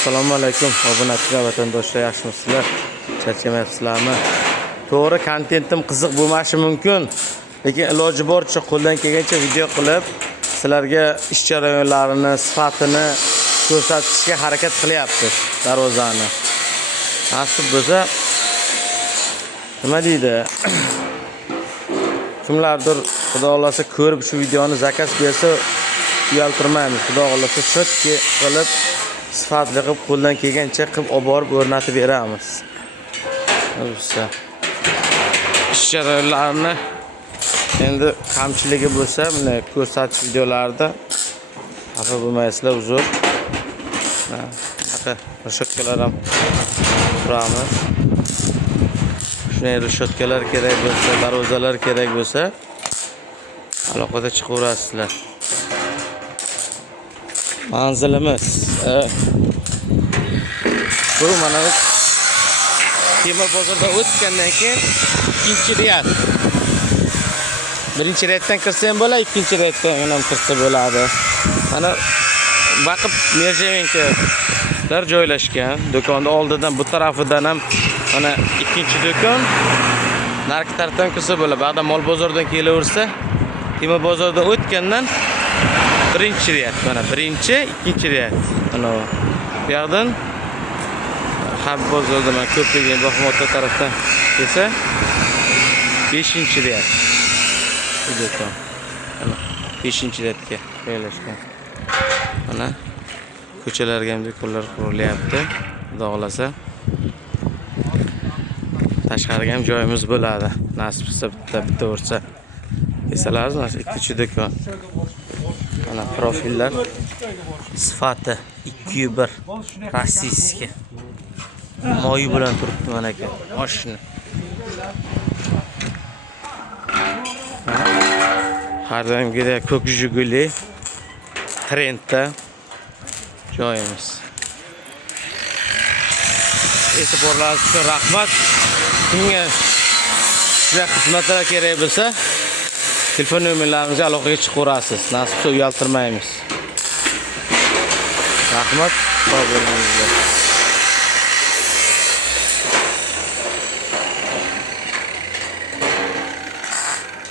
Assalomu alaykum obunachilar, vatandoshlar, yaxshimisizlar? Charchamayapsizlarmi? To'g'ri, kontentim qiziq bo'lmashi mumkin, lekin iloji boricha qo'ldan kelgancha video qilib, sizlarga ish jarayonlarini, sifatini ko'rsatishga harakat qilyapmiz. Darvozani. Nasib bo'lsa, nima deydi? Kimlardir xudo xolasa ko'rib shu videoni zakaz bersa, uyaltirmaymiz. Xudo xolasa shotki qilib, sifatli qilib qo'ldan kelgancha qilib olib borib o'rnatib beramiz. Bo'lsa ish jarayonlarini endi kamchiligi bo'lsa, mana ko'rsatish videolarida xafa bo'lmaysizlar, uzr. Mana rishotkalar ham quramiz. Shunday rishotkalar kerak bo'lsa, darvozalar kerak bo'lsa, aloqada chiqaverasizlar. Manzilimiz bu mana Temir bozordan o'tgandan keyin ikkinchi riyad. Birinchi riyaddan kirsa ham bo'ladi, ikkinchi riyaddan ham kirsa bo'ladi. Mana vaqt merjavenkalar joylashgan. Do'konning oldidan bu tarafidan ham mana ikkinchi do'kon, narki tarafdan kirsa bo'ladi. Ba'da mol bozordan kelaversa, Temir bozordan o'tgandan birinchi riyad, mana birinchi, ikkinchi riyad. Mana bu yerdan Habib bozordan mana ko'pchilik Baxmotda tarafdan kelsa 5-chi riyad. Bu do'kon. Mana 5-chi riyadga joylashgan. Mana ko'chalarga ham do'konlar qurilyapti. Xudo xolasa tashqariga ham joyimiz bo'ladi. Nasib qilsa bitta ursa. Desalar, mana ikkinchi do'kon. Mana profillar sifati 201 rossiyskiy. Moyi bilan turibdi mana aka. Mashina. Har doimgidek ko'k Jiguli trendda joyimiz. E'tiborlaringiz uchun rahmat. Kimga sizga xizmatlar kerak bo'lsa, telefon nomerlarimizga aloqaga chiqaverasiz. Nasib bo'lsa uyaltirmaymiz. Rahmat, sog' bo'linglar.